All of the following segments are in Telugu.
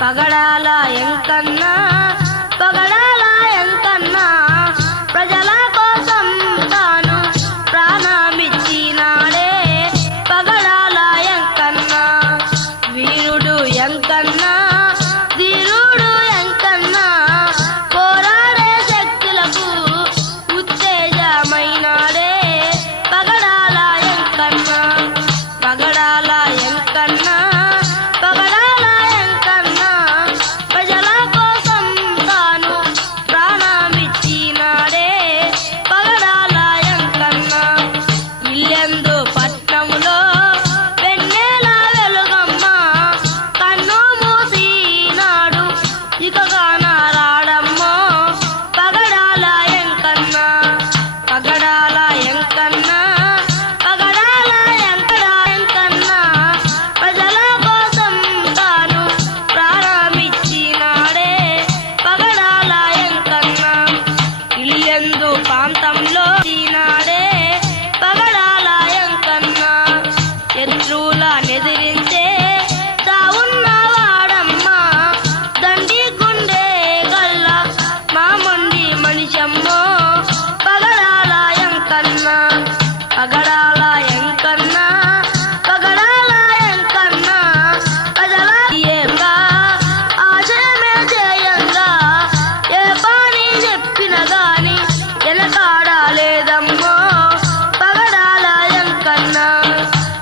పగడాల ఎంకన్నా పగడాల ఎంకన్నా ప్రజల కోసం తాను ప్రాణమిచ్చినాడే పగడాల ఎంకన్నా వీరుడు ఎంకన్నా ధీరుడు ఎంకన్నా పోరాడే శక్తులకు ఉత్తేజమైనాడే పగడాల ఎంకన్నా పగడాల ఎంకన్నా పగడాల ఎంకన్నా ప్రజల కోసం తాను ప్రాణమిచ్చినాడే పగడాల ఎంకన్నా ఇల్లెందు పట్నములో వెన్నెల వెలుగమ్మ కన్ను మూసినాడు ఇకగాన రాడమ్మో పగడాల ఎంకన్నా పగడాల ఎంకన్నా పగడాల ఎంకన్నా ప్రజల కోసం తాను ప్రాణమిచ్చినాడే పగడాల ఎంకన్నా ఇల్లెందు ప్రాంతంలో తీనాడే పగడాల ఎంకన్నా శత్రువుల నెదిరించే తావున్నవాడమ్మా దండి గుండె గల్ల మామొండి మనిషమ్మో పగడాల ఎంకన్నా పగడాల ఎంకన్నా పగడాల ఎంకన్నా ప్రజల ఏగా ఆశయమే చేయంగా ఏ పని చెప్పిన గాని వెనకాడలేదమ్మో పగడాల ఎంకన్నా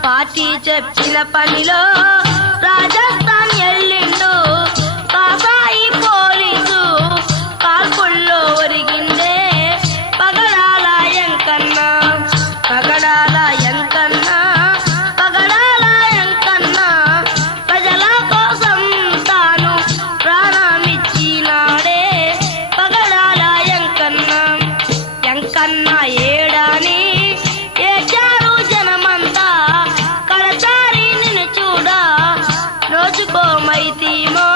పార్టీ చెప్పిన పనిలో రాజస్థాన్ ఎల్లిండు కాసాయి పోలీసు కాల్పుల్లో ఒరిగిందే పగడాల ఎంకన్నా పగడాల ఎంకన్నా పగడాల ఎంకన్నా ప్రజల కోసం తాను ప్రాణమిచ్చినాడే పగడాల ఎంకన్నా ఎంకన్నా ఏడాని ఏచారు జనమంతా కడచారి నిన్ను చూడా నోచుకోమైతీమో